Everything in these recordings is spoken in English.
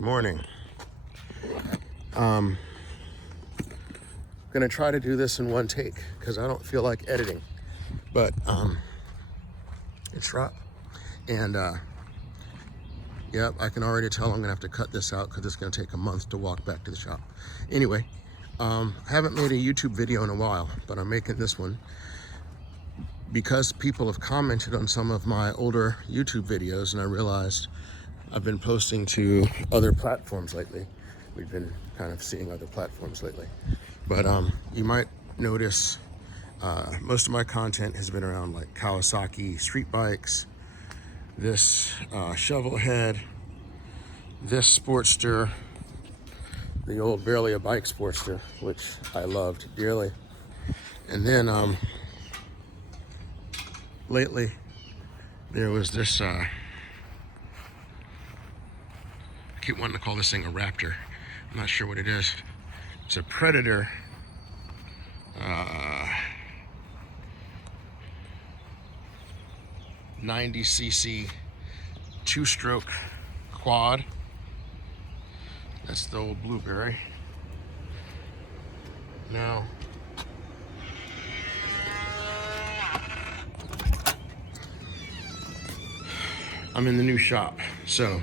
Morning. Gonna try to do this in one take because I don't feel like editing, but it's rough. And yep, I can already tell I'm gonna have to cut this out because it's gonna take a month to walk back to the shop. Anyway, I haven't made a YouTube video in a while, but I'm making this one because people have commented on some of my older YouTube videos, and I realized I've been posting to other platforms lately. We've been kind of seeing other platforms lately. But you might notice most of my content has been around like Kawasaki street bikes, this shovel head, this Sportster, the old Barely a Bike Sportster, which I loved dearly. And then lately there was this, I keep wanting to call this thing a Raptor. I'm not sure what it is. It's a Predator. 90cc two-stroke quad. That's the old Blueberry. Now, I'm in the new shop. So,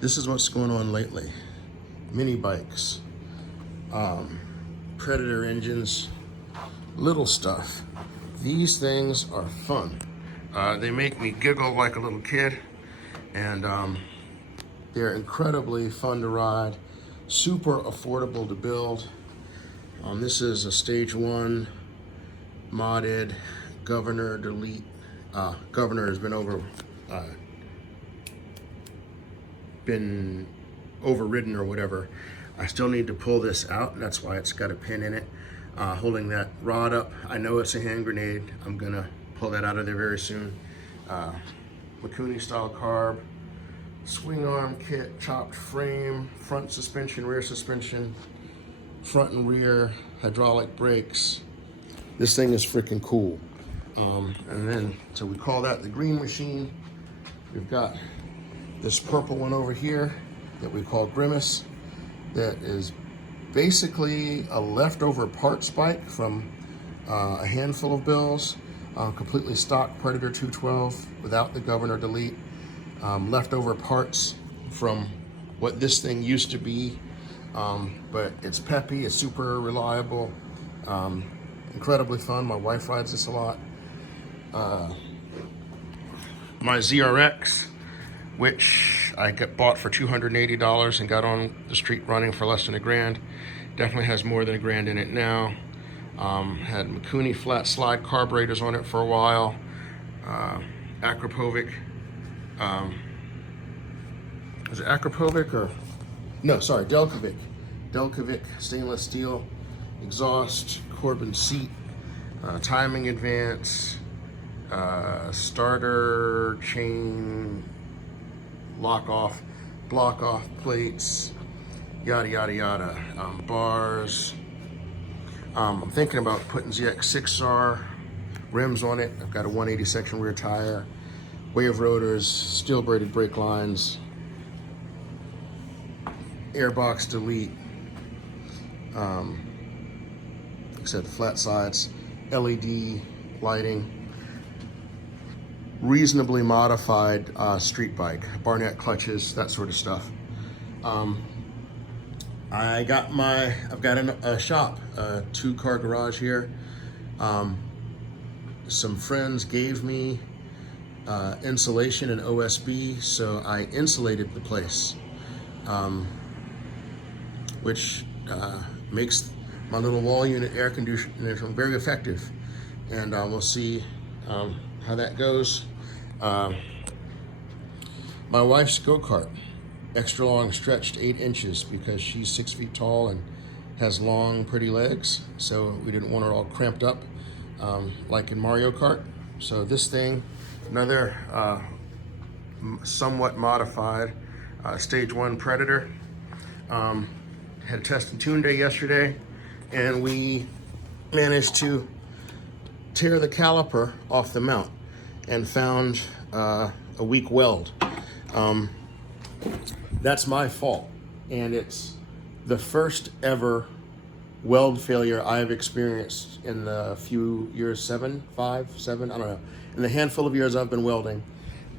this is what's going on lately. Mini bikes, Predator engines, little stuff. These things are fun. They make me giggle like a little kid, and they're incredibly fun to ride, super affordable to build. This is a Stage 1 modded Governor Delete. Governor has been overridden or whatever. I still need to pull this out, and that's why it's got a pin in it holding that rod up. I know it's a hand grenade. I'm gonna pull that out of there very soon. Mikuni style carb, swing arm kit, chopped frame, front suspension, rear suspension, front and rear hydraulic brakes. This thing is freaking cool. And then, so we call that the green machine. We've got this purple one over here that we call Grimace, that is basically a leftover parts bike from a handful of builds, completely stock Predator 212 without the Governor Delete, leftover parts from what this thing used to be, but it's peppy, it's super reliable, incredibly fun. My wife rides this a lot. My ZRX, which I bought for $280 and got on the street running for less than $1,000. Definitely has more than $1,000 in it now. Had Mikuni flat slide carburetors on it for a while. Akrapovic. Is it Akrapovic or? No, sorry, Delkovic. Delkovic stainless steel exhaust, Corbin seat, timing advance, starter chain, lock off, block off plates, yada yada yada, bars. I'm thinking about putting ZX6R rims on it. I've got a 180 section rear tire, wave rotors, steel braided brake lines, airbox delete, like I said, flat sides, LED lighting, reasonably modified street bike, Barnett clutches, that sort of stuff. I've got a shop, a 2-car garage here. Some friends gave me insulation and OSB, so I insulated the place, which makes my little wall unit air conditioner very effective. And we'll see how that goes. My wife's go-kart, extra long, stretched 8 inches because she's 6 feet tall and has long, pretty legs. So we didn't want her all cramped up like in Mario Kart. So this thing, another somewhat modified Stage 1 Predator. Had a test and tune day yesterday, and we managed to tear the caliper off the mount and found a weak weld. That's my fault. And it's the first ever weld failure I've experienced in the few years, 7, 5, 7, I don't know. In the handful of years I've been welding,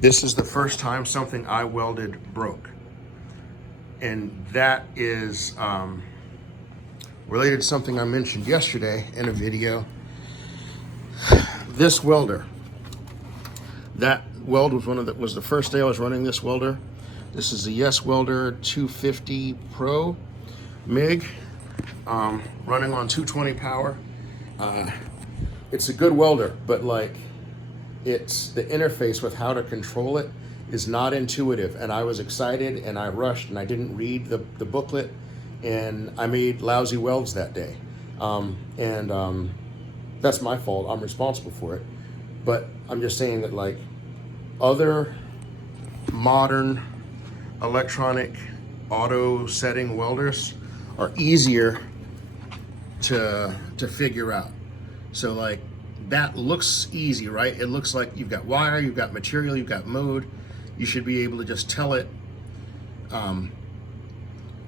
this is the first time something I welded broke. And that is related to something I mentioned yesterday in a video. This welder, that weld was the first day I was running this welder. This is the Yes Welder 250 Pro MIG, running on 220 power. It's a good welder, but like, it's the interface with how to control it is not intuitive. And I was excited and I rushed and I didn't read the booklet, and I made lousy welds that day. That's my fault. I'm responsible for it. But I'm just saying that, like, other modern electronic auto setting welders are easier to figure out. So like, that looks easy, right? It looks like you've got wire, you've got material, you've got mode. You should be able to just tell it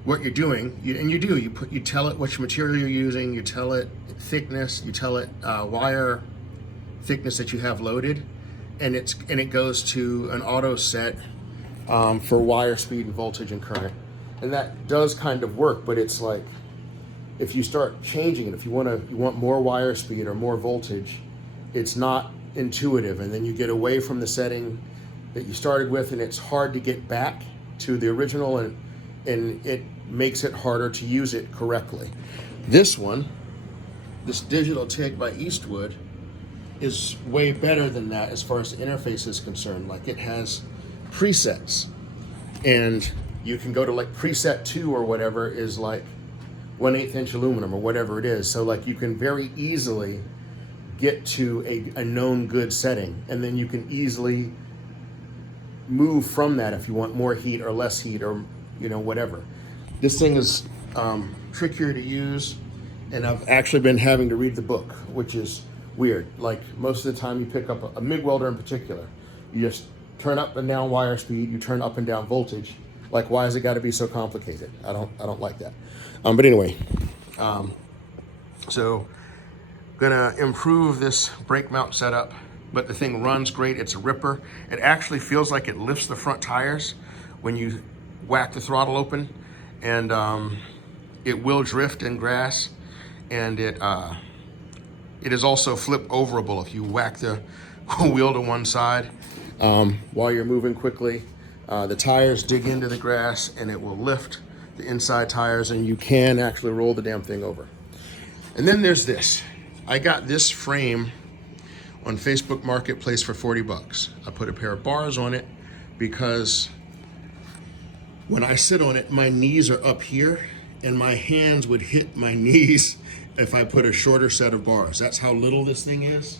what you're doing, you tell it which material you're using, you tell it thickness, you tell it wire thickness that you have loaded, and it goes to an auto set for wire speed and voltage and current. And that does kind of work, but it's like, if you start changing it, if you want more wire speed or more voltage, it's not intuitive, and then you get away from the setting that you started with, and it's hard to get back to the original, and it makes it harder to use it correctly. This digital TIG by Eastwood is way better than that as far as the interface is concerned. Like, it has presets, and you can go to like preset 2 or whatever is like 1/8 inch aluminum or whatever it is. So like, you can very easily get to a known good setting, and then you can easily move from that if you want more heat or less heat, or whatever. This thing is trickier to use, and I've actually been having to read the book, which is weird. Like, most of the time you pick up a MIG welder in particular, you just turn up and down wire speed, you turn up and down voltage. Like, why has it got to be so complicated? I don't like that. But anyway, so gonna improve this brake mount setup, but the thing runs great. It's a ripper. It actually feels like it lifts the front tires when you whack the throttle open, and it will drift in grass, and it is also flip overable if you whack the wheel to one side while you're moving quickly. The tires dig into the grass, and it will lift the inside tires, and you can actually roll the damn thing over. And then there's this. I got this frame on Facebook Marketplace for 40 bucks. I put a pair of bars on it because when I sit on it, my knees are up here, and my hands would hit my knees if I put a shorter set of bars. That's how little this thing is.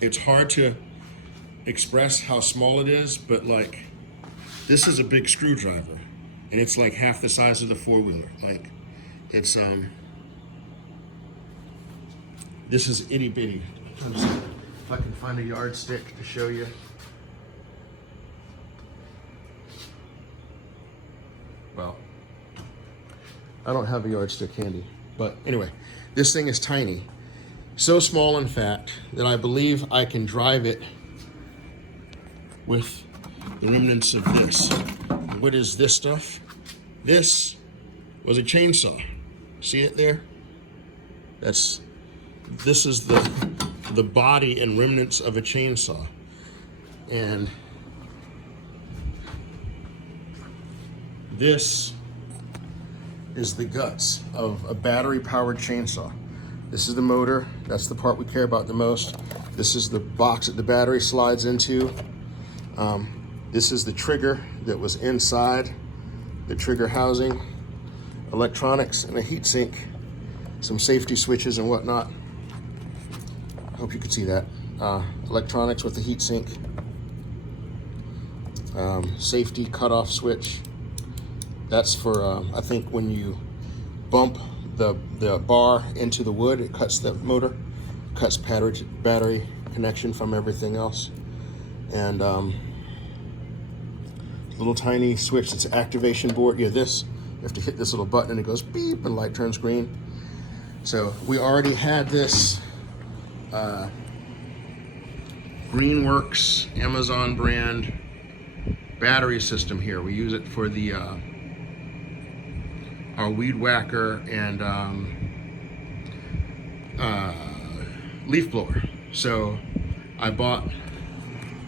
It's hard to express how small it is, but like, this is a big screwdriver, and it's like half the size of the four-wheeler. Like, it's this is itty bitty. I'm trying to see if I can find a yardstick to show you. Well, I don't have a yardstick handy, but anyway, this thing is tiny. So small, in fact, that I believe I can drive it with the remnants of this. What is this stuff? This was a chainsaw. See it there? This is the body and remnants of a chainsaw. And this is the guts of a battery-powered chainsaw. This is the motor. That's the part we care about the most. This is the box that the battery slides into. This is the trigger that was inside the trigger housing, electronics and a heat sink, some safety switches and whatnot. Hope you could see that. Electronics with the heat sink, safety cutoff switch. That's for, I think when you bump the bar into the wood, it cuts the motor, cuts battery connection from everything else. And little tiny switch. It's an activation board. Yeah, this, you have to hit this little button and it goes beep and light turns green. So we already had this Greenworks Amazon brand battery system here. We use it for the our weed whacker and leaf blower. So I bought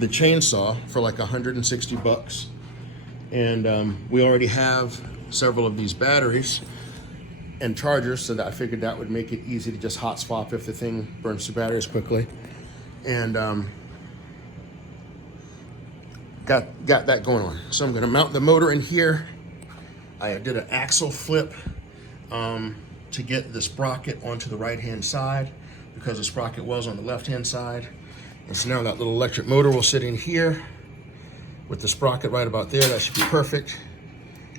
the chainsaw for like 160 bucks, and we already have several of these batteries and chargers, so that I figured that would make it easy to just hot swap if the thing burns through batteries quickly. And got that going on. So I'm gonna mount the motor in here. I did an axle flip to get the sprocket onto the right-hand side because the sprocket was on the left-hand side. And so now that little electric motor will sit in here with the sprocket right about there. That should be perfect.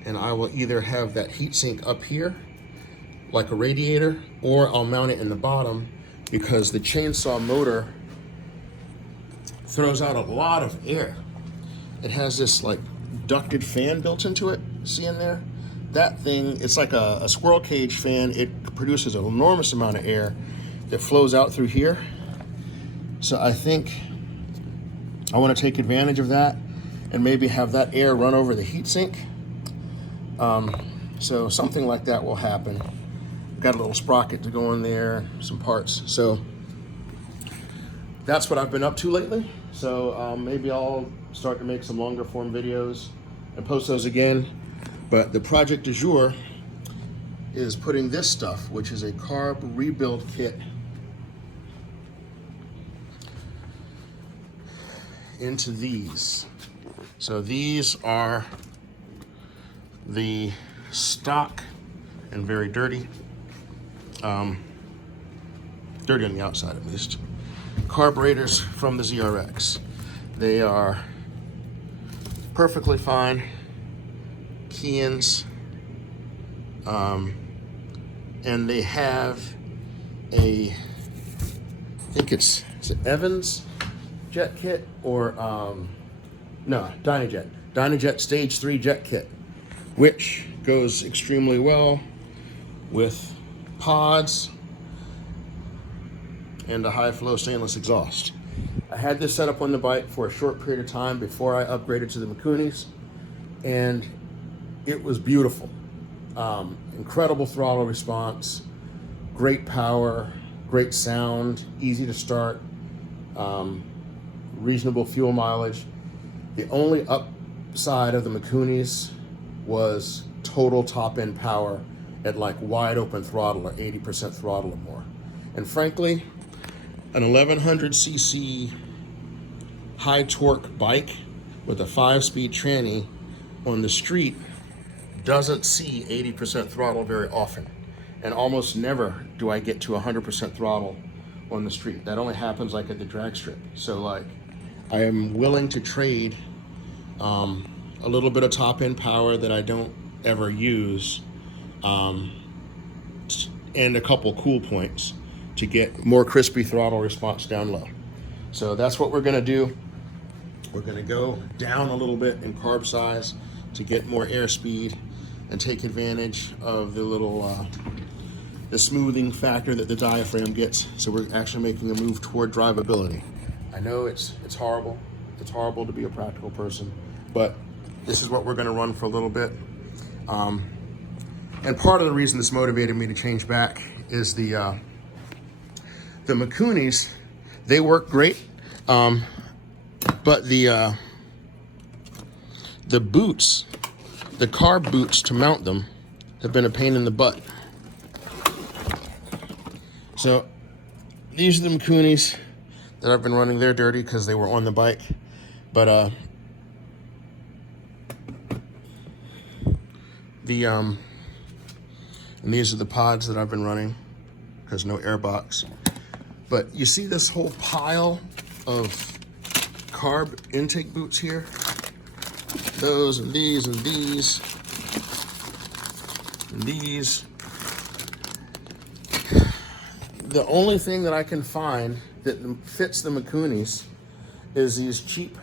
And I will either have that heatsink up here like a radiator, or I'll mount it in the bottom because the chainsaw motor throws out a lot of air. It has this like ducted fan built into it. See in there? That thing, it's like a squirrel cage fan. It produces an enormous amount of air that flows out through here. So I think I want to take advantage of that and maybe have that air run over the heatsink. So something like that will happen. Got a little sprocket to go in there, some parts. So that's what I've been up to lately. So maybe I'll start to make some longer form videos and post those again. But the project du jour is putting this stuff, which is a carb rebuild kit, into these. So these are the stock and very dirty, dirty on the outside at least, carburetors from the ZRX. They are perfectly fine Keyens, and they have a, I think it's Evans jet kit, or no, Dynajet Stage 3 jet kit, which goes extremely well with pods and a high flow stainless exhaust. I had this set up on the bike for a short period of time before I upgraded to the Mikunis, and it was beautiful. Incredible throttle response, great power, great sound, easy to start, reasonable fuel mileage. The only upside of the Mikunis was total top end power at like wide open throttle or 80% throttle or more. And frankly, an 1100cc high torque bike with a 5-speed tranny on the street doesn't see 80% throttle very often. And almost never do I get to 100% throttle on the street. That only happens like at the drag strip. So like, I am willing to trade a little bit of top end power that I don't ever use, and a couple cool points to get more crispy throttle response down low. So that's what we're gonna do. We're gonna go down a little bit in carb size to get more airspeed and take advantage of the little the smoothing factor that the diaphragm gets. So we're actually making a move toward drivability. I know it's horrible. It's horrible to be a practical person, but this is what we're gonna run for a little bit. And part of the reason this motivated me to change back is the Mikunis. They work great, but the boots, the carb boots to mount them, have been a pain in the butt. So these are the Mikunis that I've been running. They're dirty because they were on the bike, but and these are the pods that I've been running because no air box. But you see this whole pile of carb intake boots here? Those and these and these and these. The only thing that I can find that fits the Mikunis is these cheap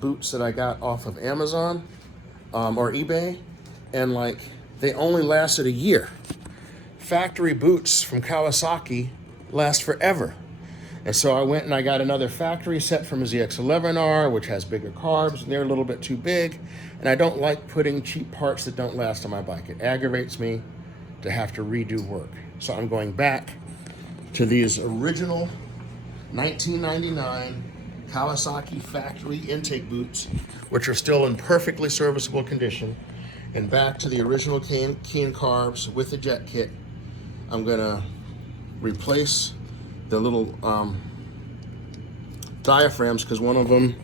boots that I got off of Amazon or eBay, and like they only lasted a year. Factory boots from Kawasaki last forever. And so I went and I got another factory set from a ZX11R, which has bigger carbs, and they're a little bit too big. And I don't like putting cheap parts that don't last on my bike. It aggravates me to have to redo work. So I'm going back to these original 1999 Kawasaki factory intake boots, which are still in perfectly serviceable condition, and back to the original Key and Carbs with the jet kit. I'm gonna replace the little diaphragms because one of them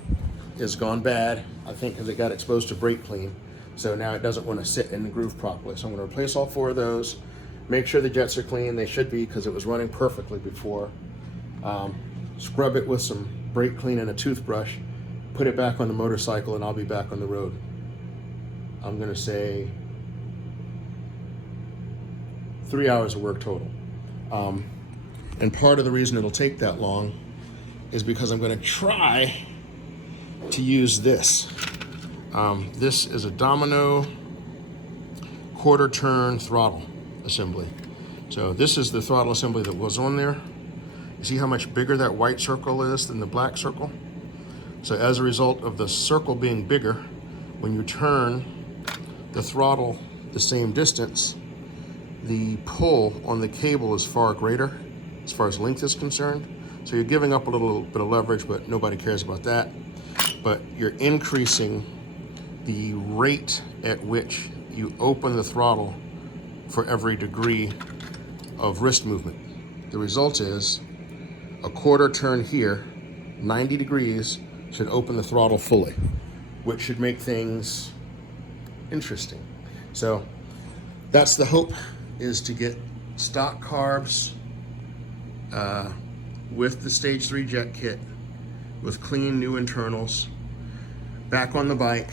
is gone bad, I think because it got exposed to brake clean. So now it doesn't want to sit in the groove properly. So I'm going to replace all 4 of those, make sure the jets are clean. They should be because it was running perfectly before. Scrub it with some brake clean and a toothbrush, put it back on the motorcycle, and I'll be back on the road. I'm going to say 3 hours of work total. And part of the reason it'll take that long is because I'm going to try to use this. This is a Domino quarter turn throttle assembly. So this is the throttle assembly that was on there. You see how much bigger that white circle is than the black circle? So as a result of the circle being bigger, when you turn the throttle the same distance, the pull on the cable is far greater as far as length is concerned. So you're giving up a little bit of leverage, but nobody cares about that. But you're increasing the rate at which you open the throttle for every degree of wrist movement. The result is a quarter turn here, 90 degrees, should open the throttle fully, which should make things interesting. So that's the hope, is to get stock carbs with the Stage 3 jet kit, with clean new internals, back on the bike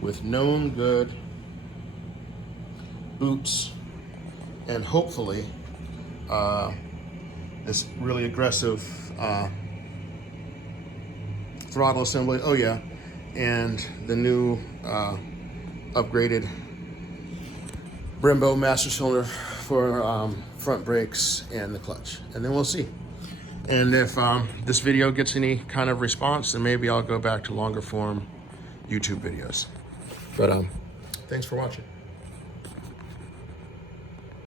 with known good boots, and hopefully this really aggressive throttle assembly. Oh yeah, and the new upgraded Brembo master cylinder for front brakes and the clutch, and then we'll see. And if this video gets any kind of response, then maybe I'll go back to longer form YouTube videos. But thanks for watching.